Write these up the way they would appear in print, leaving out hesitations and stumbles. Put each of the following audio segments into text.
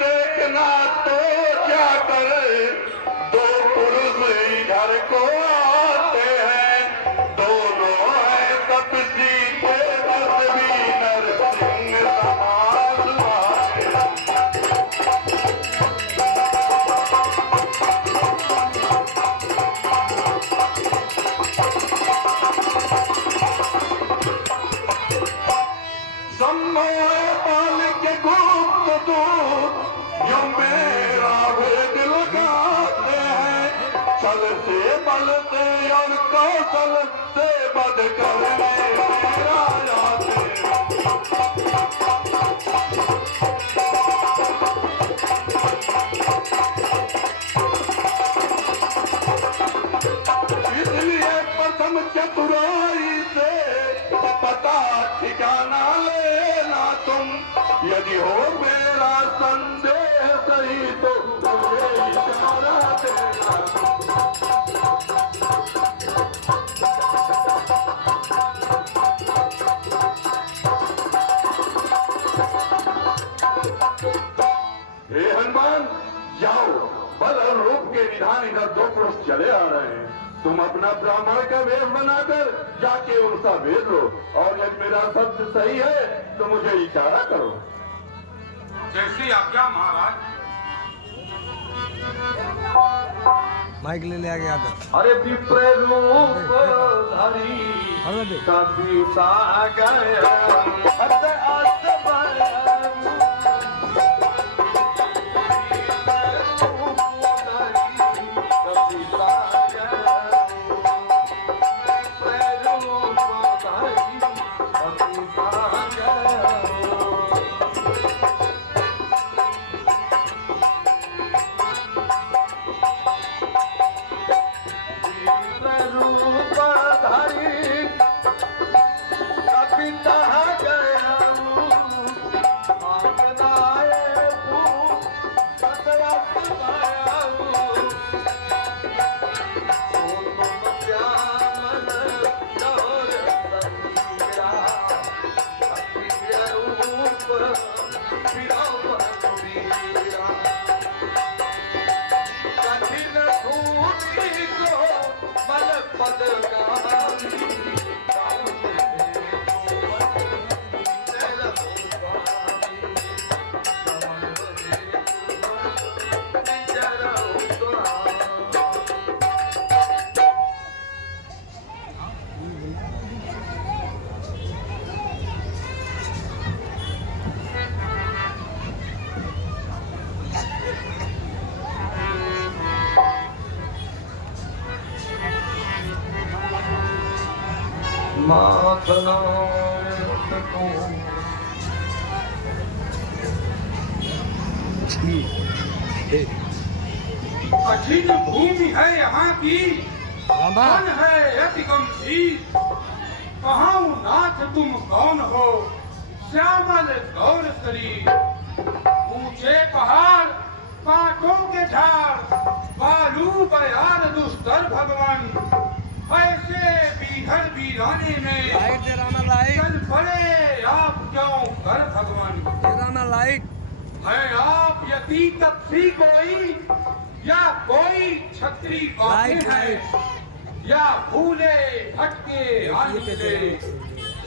देखना तो क्या करे, दो पुरुष इधर को आते हैं, दोनों हैं तपसी के तस्वी नरसिंह समाज वाले। पाल के गुप्त दूत जो मेरा भेद लगाते हैं, छल से बल से और कौशल से बद करने मेरा जाते इसलिए प्रथम चतुराई से पता ठिकाना लेना तुम, यदि हो मेरा संदेह सही तो मुझे इशारा देना। हे हनुमान, जाओ, बल और रूप के विधान इधर दो पुरुष चले आ रहे हैं, तुम अपना ब्राह्मण का वेश बनाकर जाके उनका वेद लो, और यदि मेरा शब्द सही है तो मुझे इशारा करो। जैसी आज्ञा महाराज। माइक ले आगे आकर। अरे विप्र रूप धरी कविता कठिन भूमि है यहाँ की, मन है अति गंभीर। कहाँ नाथ तुम कौन हो, श्यामल गौर शरीर। ऊंचे पहाड़, कांटों के झाड़, बालू बयार दुस्तर भगवान। ऐसे बीहर वीराने में चल पड़े आप क्यों कर भगवान। लाइट है आप यति तपसी कोई, या कोई छत्री बातें हैं, या भूले भटके आनिले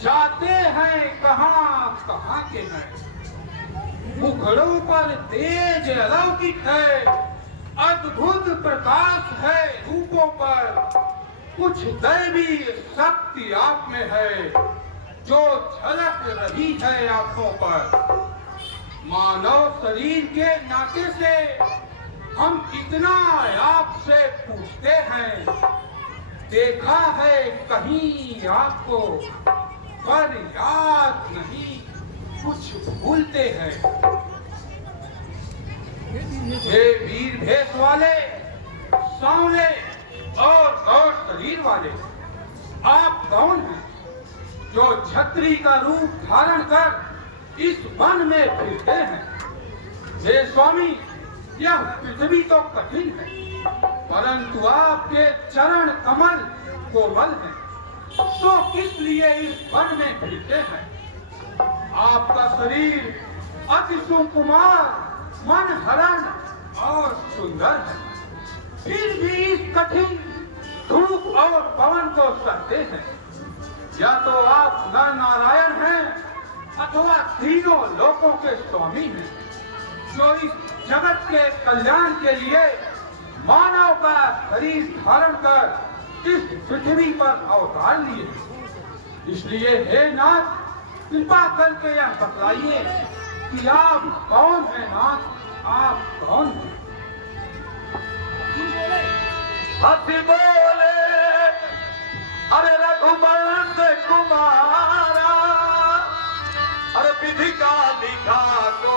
जाते हैं कहाँ कहाँ के हैं। मुखड़ों पर तेज अलौकिक है, अद्भुत प्रकाश है रूपों पर। कुछ दैवी शक्ति आप में है, जो झलक रही है आंखों पर। मानव शरीर के नाते से हम इतना आपसे पूछते हैं, देखा है कहीं आपको, पर याद नहीं, कुछ भूलते हैं। हे वीर भेष वाले, सांवले और गौर शरीर वाले, आप कौन हैं जो छत्री का रूप धारण कर इस वन में फिरते हैं? हे स्वामी, यह पृथ्वी तो कठिन है, परंतु आपके चरण कमल कोमल हैं, तो किस लिए इस वन में फिरते हैं? आपका शरीर अति सुकुमार, मन हरण और सुंदर है, फिर भी इस कठिन धूप और पवन को सहते हैं। या तो आप नर नारायण हैं अथवा तीनों लोकों के स्वामी हैं, जो इस जगत के कल्याण के लिए मानव का शरीर धारण कर इस पृथ्वी पर अवतार लिए। इसलिए हे नाथ, कृपा करके यह बतलाइए कि आप कौन हैं नाथ, आप कौन हैं? हंसी बोले अरे रघुवंश कुमारा, अरे विधि का लिखा को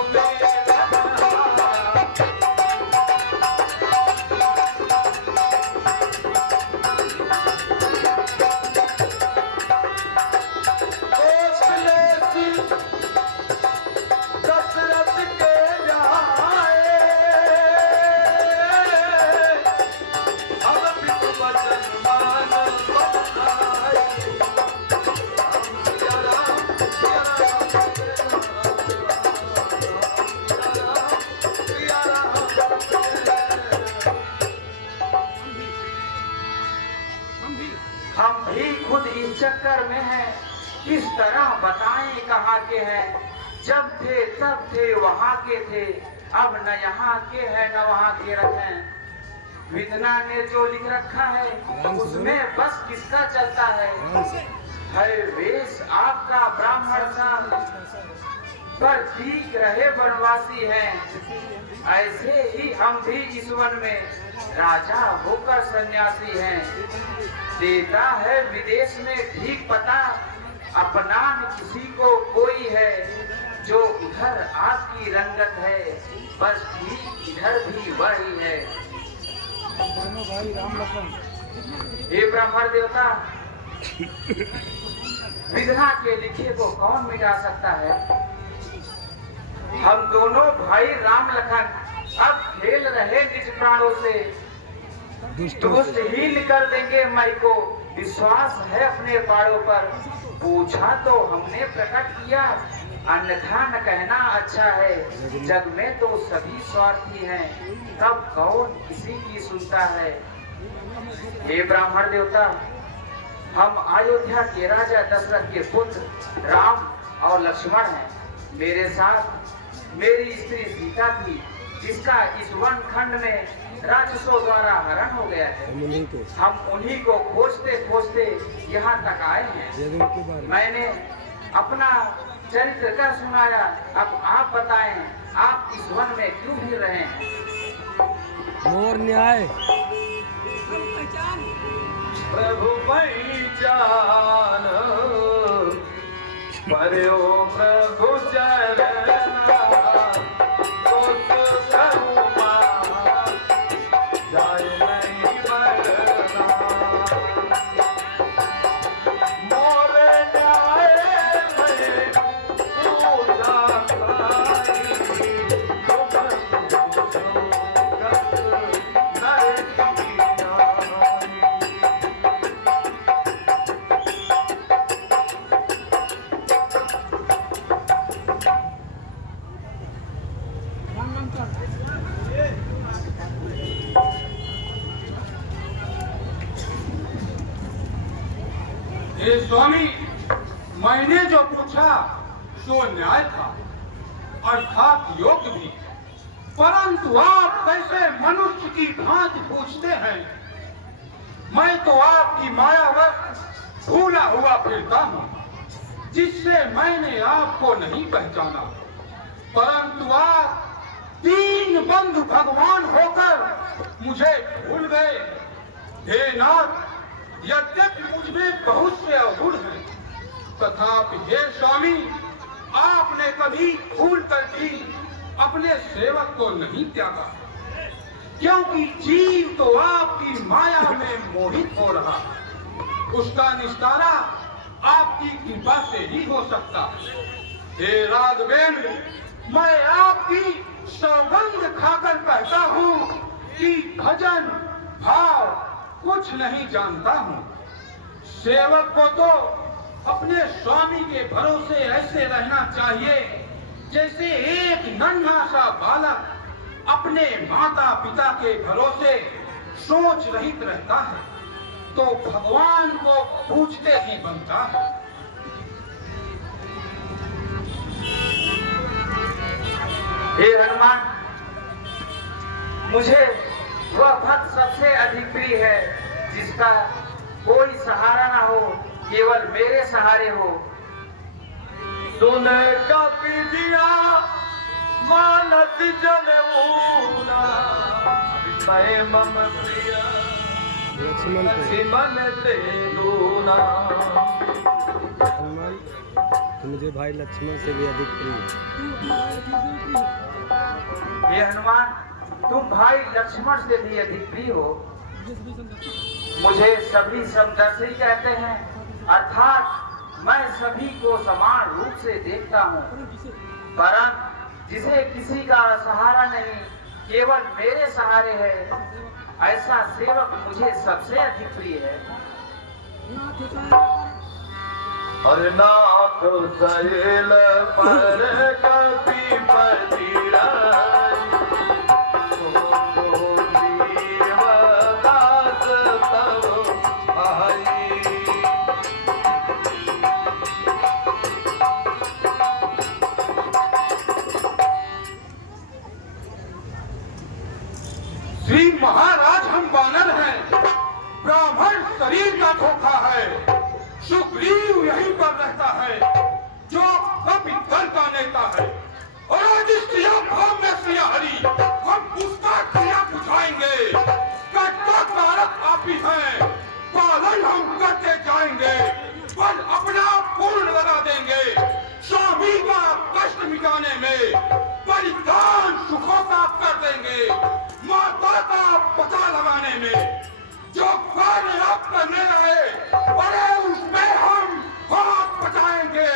चक्कर में है, किस तरह बताएं कहाँ के हैं। जब थे तब थे वहाँ के थे, अब न यहाँ के हैं न वहाँ के रखें। विधना ने जो लिख रखा है उसमें बस किसका चलता है वेश आपका ब्राह्मण सा, पर ठीक रहे वनवासी हैं। ऐसे ही हम भी इस वन में राजा होकर सन्यासी हैं। देता है विदेश में ठीक पता, अपना न किसी को कोई है। जो उधर आपकी रंगत है, बस ठीक इधर भी वही है। भाई राम लखन। हे ब्राह्मण देवता, विधना के लिखे को कौन मिटा सकता है? हम दोनों भाई राम लखन अब खेल रहे निज प्राणों से, दुष्टहीन कर देंगे मई को। विश्वास है अपने बाड़ों पर, पूछा तो हमने प्रकट किया, अन्यथा न कहना अच्छा है। जग में तो सभी स्वार्थी हैं, तब कौन किसी की सुनता है? हे ब्राह्मण देवता, हम अयोध्या के राजा दशरथ के पुत्र राम और लक्ष्मण हैं। मेरे साथ मेरी स्त्री सीता थी, जिसका इस वन खंड में राक्षसों द्वारा हरण हो गया है। हम उन्हीं को खोजते खोजते यहाँ तक आए हैं। मैंने अपना चरित्र कर सुनाया, अब आप बताएं, आप इस वन में क्यों फिर रहे हैं? मोर न्याय प्रभु पहचान पर्यो प्रभु चरण स्वामी, मैंने जो पूछा सो न्याय था, अर्थात योग्य भी, परंतु आप कैसे मनुष्य की भांति पूछते हैं? मैं तो आपकी मायावश भूला हुआ फिरता हूँ, जिससे मैंने आपको नहीं पहचाना। परंतु आप तीन बंधु भगवान होकर मुझे भूल गए। हे नाथ, यद्यपि मुझमें बहुत से अवगुण हैं, तथापि हे स्वामी, आपने कभी भूल कर भी अपने सेवक को नहीं त्यागा, क्योंकि जीव तो आपकी माया में मोहित हो रहा, उसका निस्तारा आपकी कृपा से ही हो सकता है। हे राघवेंद्र, मैं आपकी सौगंध खाकर कहता हूँ कि भजन भाव कुछ नहीं जानता हूँ। सेवक को तो अपने स्वामी के भरोसे ऐसे रहना चाहिए जैसे एक नन्हा सा बालक अपने माता पिता के भरोसे सोच रहित रहता है तो भगवान को पूछते ही बनता है। हे हनुमान, मुझे वह भक्त सबसे अधिक प्रिय है जिसका कोई सहारा ना हो, केवल मेरे सहारे हो। सोने का पीजिया मानस जनऊना मैं मम प्रिया लक्ष्मण को लक्ष्मण ते दूना। हनुमान तो मुझे भाई लक्ष्मण से भी अधिक प्रिय है। हे हनुमान, तुम भाई लक्ष्मण से भी अधिक प्रिय हो। मुझे सभी समदर्शी कहते हैं, अर्थात मैं सभी को समान रूप से देखता हूँ, परंतु जिसे किसी का सहारा नहीं, केवल मेरे सहारे है, ऐसा सेवक मुझे सबसे अधिक प्रिय है। अरे नाथ सहेल पर कपि पतिराई सो जीवदास तब आई। श्री महाराज, हम वानर हैं, ब्राह्मण शरीर का धोखा है। सुग्रीव यहीं पर रहता है जो कभी घर का नेता है, और आज इस भाव में श्रीहरि हम उसका क्रिया बुझाएंगे। कर्ता कारक आप ही हैं, पालन हम करते जाएंगे, बल अपना पूर्ण लगा देंगे। स्वामी का कष्ट मिटाने में परिधान सुखों का कर देंगे, माता का पता लगाने में जो कार्य आप करने आए, अरे उसमें हम हाथ बचाएंगे।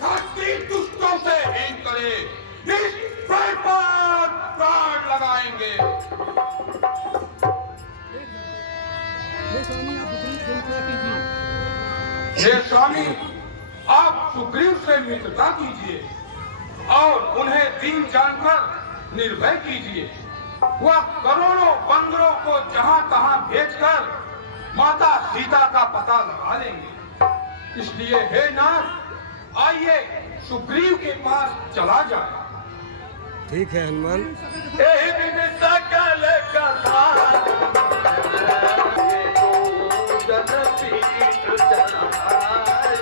धरती दुष्टों से हीन करे, इस पर प्राण लगाएंगे। हे स्वामी, आप सुग्रीव से मित्रता कीजिए और उन्हें दीन जानकर निर्भय कीजिए। वह करोड़ों बंदरों को जहां तहां भेजकर माता सीता का पता लगा लेंगे। इसलिए हे नाथ, आइए सुग्रीव के पास चला जाए। ठीक है हनुमान। एहि बिन सकल कथा ये तो जन पीठ चढ़ाई।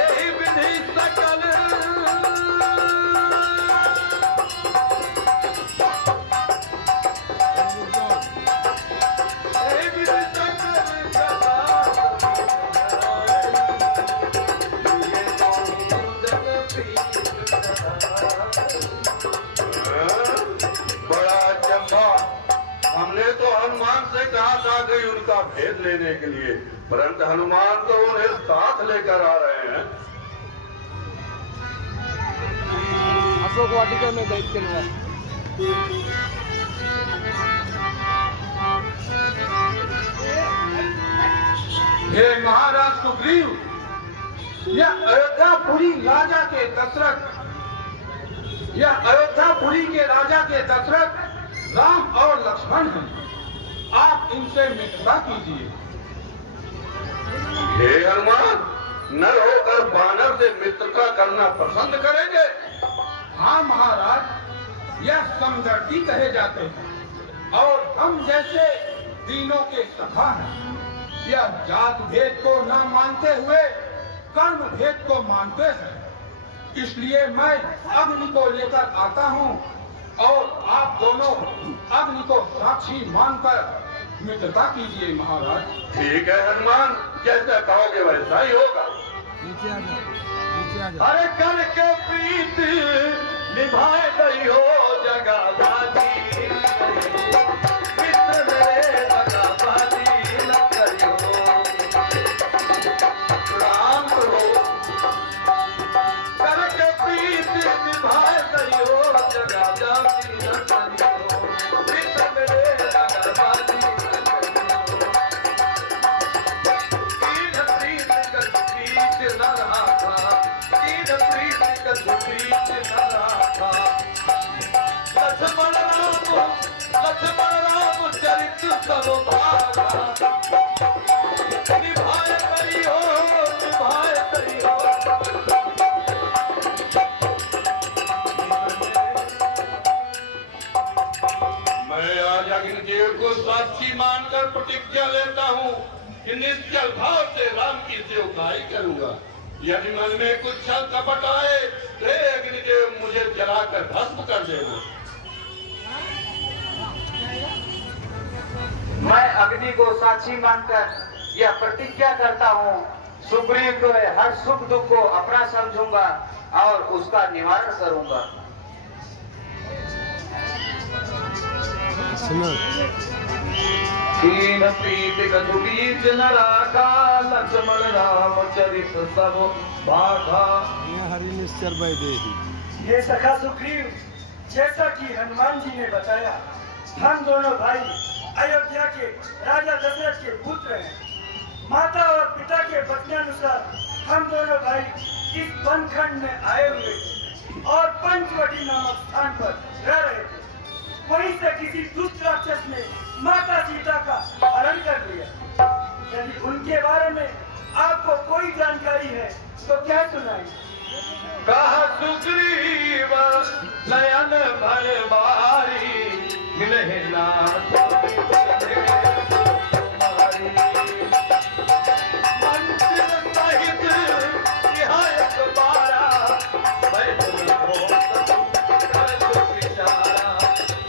एहि बिन सकल हमने तो हनुमान से कहा था कि उनका भेद लेने के लिए, परंतु हनुमान तो उन्हें साथ लेकर आ रहे हैं। अशोक वाटिका में बैठ के मिला। हे महाराज सुग्रीव, यह अयोध्यापुरी राजा के दशरथ, यह अयोध्यापुरी के राजा के दशरथ राम और लक्ष्मण हैं। आप इनसे मित्रता कीजिए। हे हनुमान, नर होकर बानर से मित्रता करना पसंद करेंगे? हाँ महाराज, यह समदर्दी कहे जाते हैं और हम जैसे दीनों के सखा हैं। यह जात भेद को न मानते हुए कर्म भेद को मानते हैं। इसलिए मैं अग्नि को लेकर आता हूँ और आप दोनों अग्नि को साक्षी मानकर मित्रता कीजिए महाराज। ठीक है हनुमान, जैसा कहोगे वैसा ही होगा। नीचे आ जाओ, नीचे आ जाओ। अरे करके प्रीत निभाए गई हो जगाबाजी। मित्र मेरे जगाबाजी न करियो। राम हो करके प्रीत निभाए गई हो जगाबाजी न करियो। मित्र मेरे जगाबाजी न करियो। प्रीत कर प्रीत न रहा था। को साक्षी मानकर प्रतिज्ञा लेता हूँ कि निश्चल भाव से राम की सेवकाई करूंगा। यदि मन में कुछ छल कपट आए तो हे अग्निदेव मुझे जलाकर भस्म कर देना। मैं अग्नि को साक्षी मानकर यह प्रतिज्ञा करता हूँ, सुग्रीव के हर सुख दुख को अपना समझूंगा और उसका निवारण करूंगा। कीन प्रीति कछु बीच न राखा, लक्ष्मण राम चरित सब भाखा। हरि निश्चर वैदेही। ये सखा सुग्रीव, जैसा कि हनुमान जी ने बताया, हम दोनों भाई अयोध्या के राजा दशरथ के पुत्र हैं। माता और पिता के वचनानुसार हम दोनों भाई इस वनखंड में आए हुए थे और पंचवटी नामक स्थान पर रह रहे थे। वहीं से किसी दुष्ट राक्षस ने माता सीता का हरण कर लिया। यदि उनके बारे में आपको कोई जानकारी है तो क्या सुनाई? कहा सुग्रीव नयन भर बारी, मिले नाथ मंत्र सहित यहाँ एक बारा, बैठो कर दो विचारा,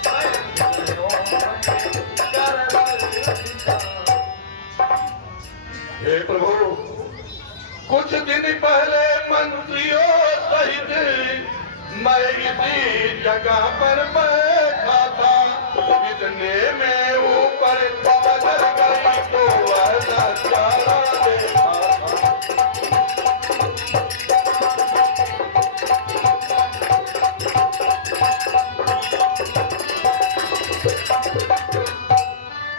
बैठो कर दो विचारा। हे प्रभु, कुछ दिन पहले मंत्रियों सहित मैं इसी जगह पर बैठा था। इतने में ऊपर नजर गई तो ऐसा प्यारा देखा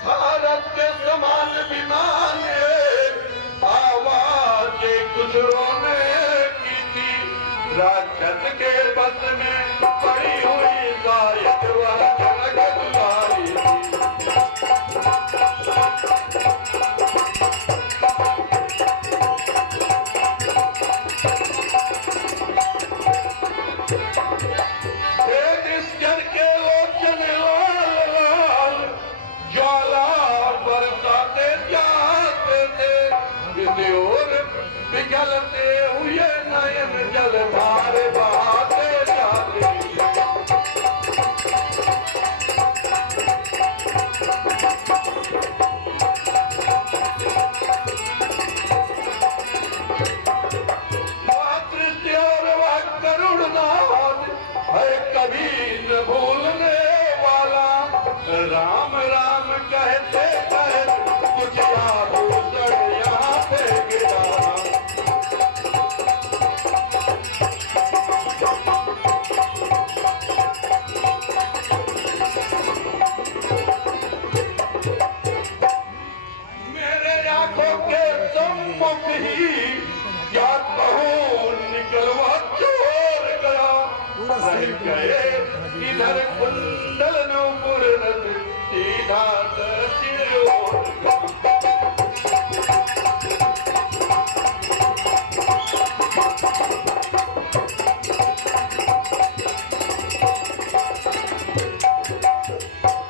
भारत के समान विमान आवाज कुछ रोने की थी। राक्षस के बस में पड़ी हुई शायद वह जनक दुलारी निश्चर के लोचन लाल लाल ज्वाला बरसाते जाते थे। किसी और पिघलते हुए नयन जल धार बहाते जाते मातृत्य और वह करुणनाथ है कभी न भूलने वाला। राम राम कहते कहते कुछ आभूषण यहाँ पे गिरा। मेरे आंखों के सम्मुख ही क्या कहूँ निकलवा चोर गया। रह गए इधर कुंडल नूपुर रथ, सीधा दक्षिण ओर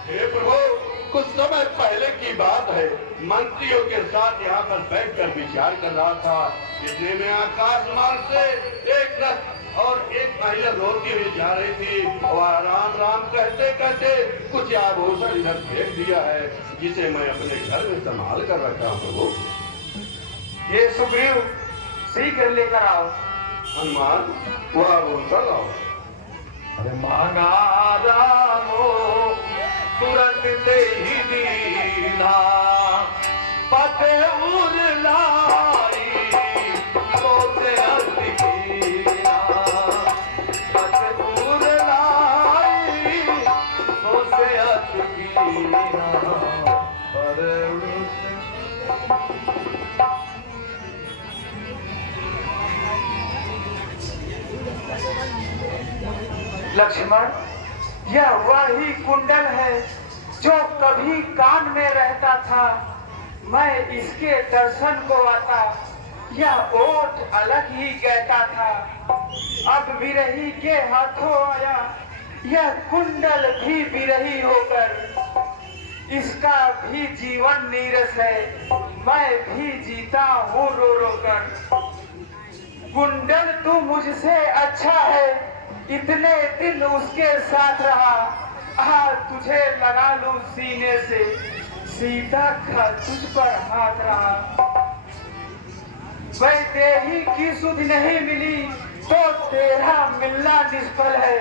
हे प्रभु, कुछ समय पहले की बात है। मंत्रियों के साथ यहाँ पर बैठकर विचार कर रहा था। इतने में आकाश मार्ग से एक रथ और एक महिला रोती हुई जा रही थी। वह राम राम कहते कहते कुछ आभूषण इधर फेंक दिया है, जिसे मैं अपने घर में संभाल कर रखा हूँ। प्रभु ये सुग्रीव शीघ्र लेकर आओ। हनुमान, वह आभूषण लाओ। अरे मांगा रामो तुरंत ते ही दीना, पते उर लाई सोते अतिकीना, पते उर लाई सोते अतिकीना। अरे लक्ष्मण, यह वही कुंडल है जो कभी कान में रहता था। मैं इसके दर्शन को आता, यह ओठ अलग ही कहता था। अब विरही के हाथों आया, यह कुंडल भी विरही होकर। इसका भी जीवन नीरस है, मैं भी जीता हूँ रो रो कर। कुंडल तू मुझसे अच्छा है, इतने दिन उसके साथ रहा, तुझे लगा लूं सीने से, सीता का तुझ पर हाथ रहा। वैदेही की सुध नहीं मिली तो तेरा मिलना निष्फल है।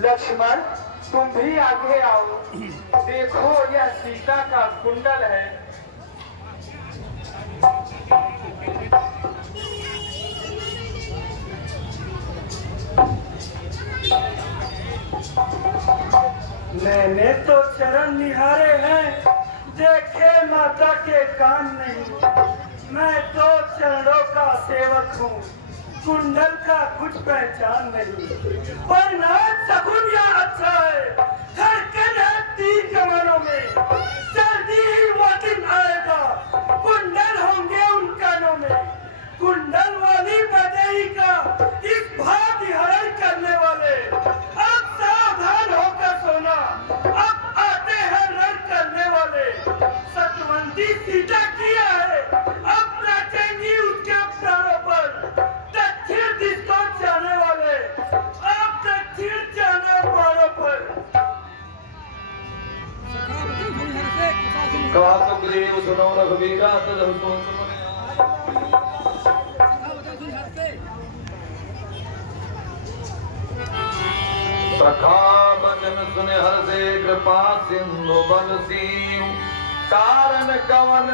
लक्ष्मण तुम भी आगे आओ, देखो यह सीता का कुंडल है। मैंने तो चरण निहारे हैं, देखे माता के कान नहीं। मैं तो चरणों का सेवक हूँ, कुंडल का कुछ पहचान नहीं। पर नाथ सकुन या अच्छा है, धड़कन है तीन कमरों में, जल्दी ही वो दिन आएगा, कुंडल होंगे उन कानों में। कुंडल वाली वैदेही का इस भांति हरण करने वाले, अब सावधान होकर सोना, अब आते हैं रण करने वाले। सतवंती सीता किया है, अब नाचेंगी उसके प्राणों पर। दक्षिण दिश को जाने वाले, अब दक्षिण जाने वालों पर। कहा सुग्रीव सुनो रघुवीरा तदहु सों सुमने। सखा बचन सुन हर्षे कृपा सिंधु बन सीयु, कारण कवन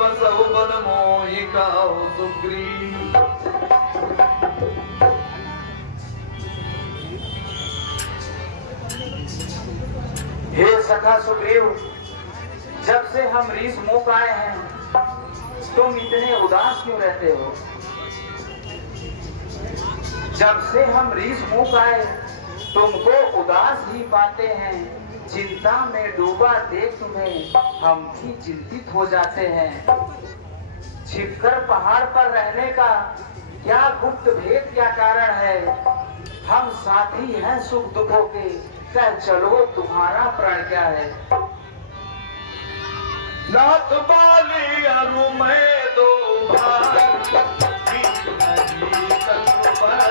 बसहु बन मोहि कहु सुग्रीव। हे सखा सुग्रीव, जब से हम ऋष मुख आए हैं, तुम इतने उदास क्यों रहते हो? जब से हम ऋष मुख आए, तुमको उदास ही पाते हैं। चिंता में डूबा देख तुम्हें हम भी चिंतित हो जाते हैं। छिपकर पहाड़ पर रहने का क्या गुप्त भेद, क्या कारण है? हम साथी हैं सुख दुखों के, कह चलो तुम्हारा प्रण क्या है? नाथ बाली अरु मैं दो भाई, नहीं कछु बन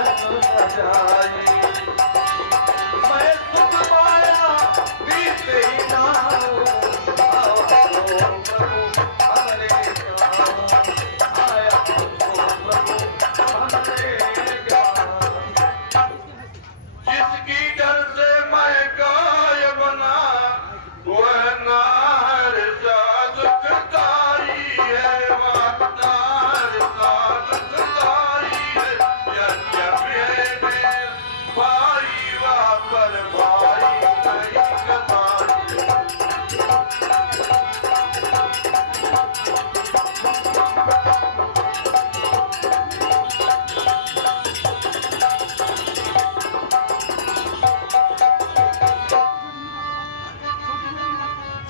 जाए। मैं सुख पाया बीत ही नाऊ, आओ प्रभु हमरे गाँव, आया प्रभु हमरे गाँव। जिसकी डर से मैं काय बना, वह नार सा दुखदाई है, वातार सा दुखदाई है। यद्यपि है मेल भाई वह पर भाई नहीं कमाई।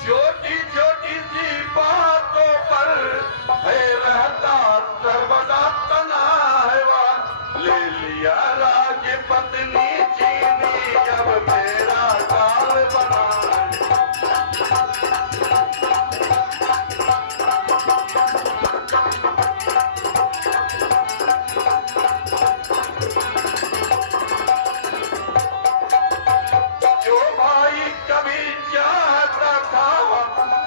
छोटी छोटी सी बातों पर है रहता सर्वदा तनाव। ले लिया राज पत्नी चीनी, अब मेरा काल बना। जो भाई कभी चाहता था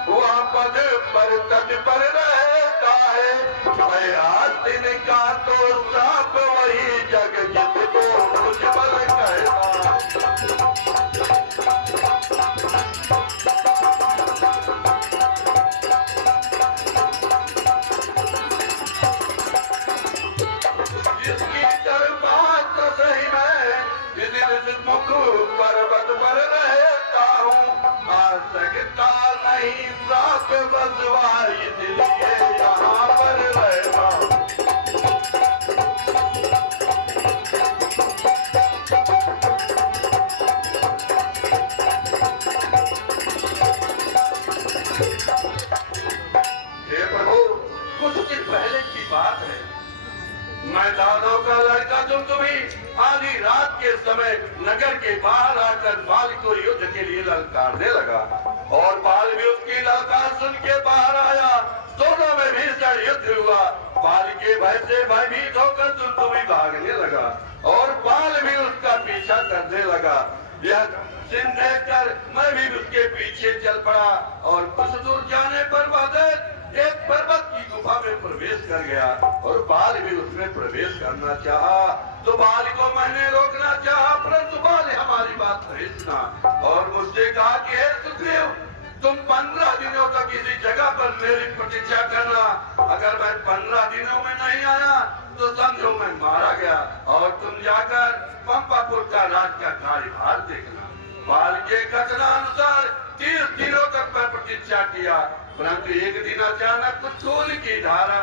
वह पद पर तज पर रहता है। मैं आस्तीन का तो साप वही जग जिसको उज्ज्वल कहता। जिसकी दरबार तो सही मैं दिल मुख पर्वत पर रहता हूँ। आ सकता नहीं साप बसवा, इसलिए यहाँ पर रहता हूँ। के समय नगर के बाहर आकर बाल को युद्ध के लिए ललकारने लगा और बाल भी उसकी ललकार सुन के बाहर आया। दोनों में भीषण युद्ध हुआ। बाल के भय से भयभीत होकर तुमतुमी भागने लगा और बाल भी उसका पीछा करने लगा। यह सीन देखकर मैं भी उसके पीछे चल पड़ा और कुछ दूर जाने पर वह एक पर्वत की गुफा में प्रवेश कर गया और बाल भी उसमें प्रवेश करना चाहा। तो बाल को मैंने रोकना चाहा, परंतु बाल हमारी बात नहीं सुना और मुझसे कहा कि हे सुग्रीव, तुम 15 दिनों तक किसी जगह पर मेरी प्रतीक्षा करना। अगर मैं 15 दिनों में नहीं आया तो समझो मैं मारा गया और तुम जाकर पंपापुर का राज का कार्यभार देखना। बाल के कथनानुसार 30 दिनों तक मैं प्रतीक्षा किया, परंतु एक दिन अचानक कुछ खून की धारा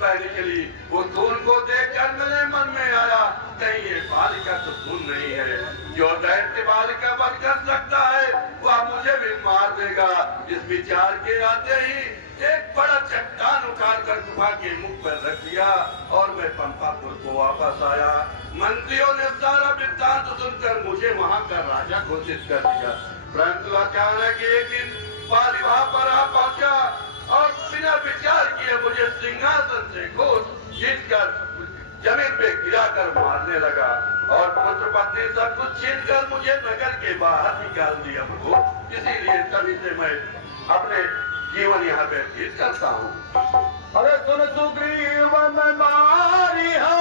बहने चली। वो खून को देखकर मेरे मन में आया, कहीं ये बालिका तो खून नहीं है। जो दैत्य बालिका वध कर सकता है वह मुझे भी मार देगा। इस विचार के आते ही एक बड़ा चट्टान उखाड़ कर गुफा के मुख पर रख दिया और मैं पंपापुर को वापस आया। मंत्रियों ने सारा वृत्तांत सुनकर मुझे वहाँ का राजा घोषित कर दिया, परंतु अचानक एक दिन बाली वहाँ पर आ पहुंचा और बिना विचार किए मुझे सिंहासन से खींचकर जमीन पे गिराकर मारने लगा और पुत्र पत्नी सब कुछ छीनकर मुझे नगर के बाहर निकाल दिया प्रभु। इसीलिए तभी से मैं अपने जीवन यहाँ व्यतीत करता हूँ। अरे सुन सुग्रीव मैं मारी हो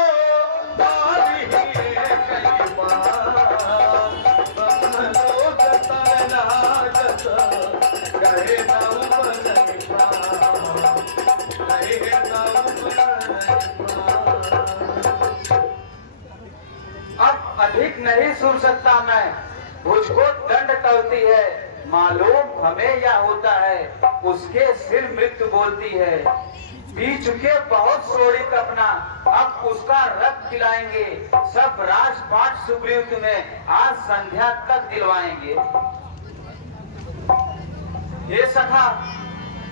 मारी ही कई बार लोग तैनात कहे नाम अब अधिक नहीं सुन सकता मैं, मुझको दंड टलती है। मालूम हमें यह होता है, उसके सिर मृत्यु बोलती है। पी चुके बहुत शोणित अपना, अब उसका रक्त पिलाएंगे। सब राजपाट सुग्रीव तुम्हें आज संध्या तक दिलवाएंगे। ये सखा,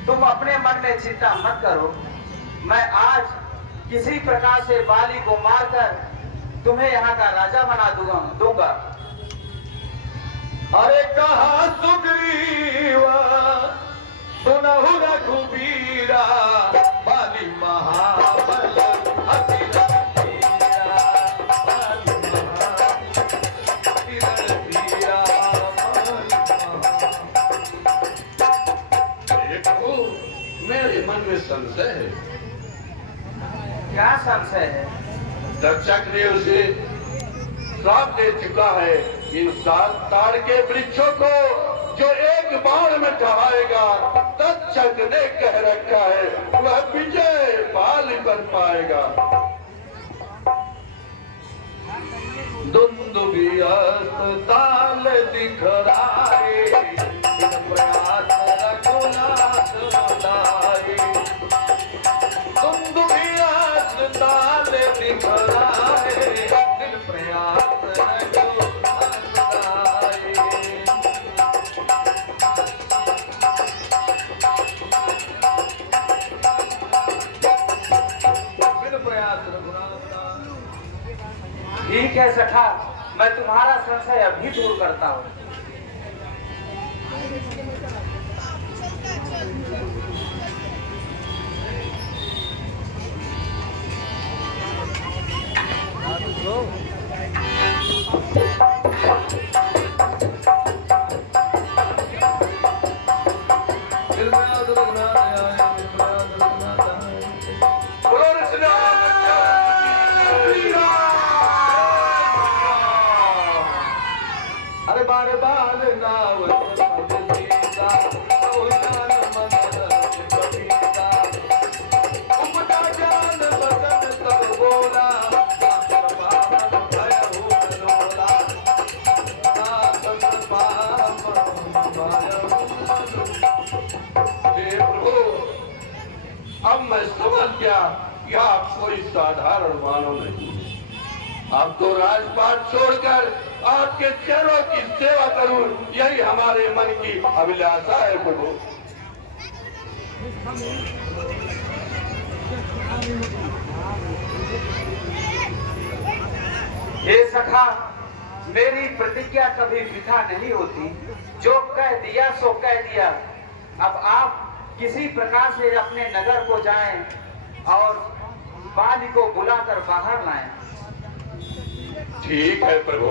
तुम अपने मन में चिंता मत करो, मैं आज किसी प्रकार से बाली को मारकर तुम्हें यहाँ का राजा बना दूंगा। अरे कहा सुग्रीव सुनहु रघुबीरा बाली महाबल अति रणधीरा बाली रणधीरा। देखो मेरे मन में संशय है। क्या संशय है? दक्षक ने उसे श्राप दे चुका है, इन 7 ताड़ के वृक्षों को जो एक बाण में ढहाएगा, दक्षक ने कह रखा है वह विजय बाल कर पाएगा। दुंदुभियस्त ताल दिखराए बिन प्रयास रघुनाथ लाए। दुंदुभियस्त ताल दिखराए बिन प्रयास रघुनाथ लाए। बिन प्रयास रघुनाथ लाए। ठीक है सखा, मैं तुम्हारा संशय अभी दूर करता हूँ। अरे बार बार नाव सीता जान मन कविता उपजा जान बदन तब बोला पावन भय हो लोला हे प्रभु, अब मैं समझ गया कि आप कोई साधारण मानव नहीं। अब तो राजपाट छोड़कर आपके चरणों की सेवा करूं, यही हमारे मन की अभिलाषा है प्रभु। हे सखा, मेरी प्रतिज्ञा कभी वृथा नहीं होती। जो कह दिया सो कह दिया। अब आप किसी प्रकार से अपने नगर को जाएं और बाली को बुलाकर बाहर लाएं। ठीक है प्रभु,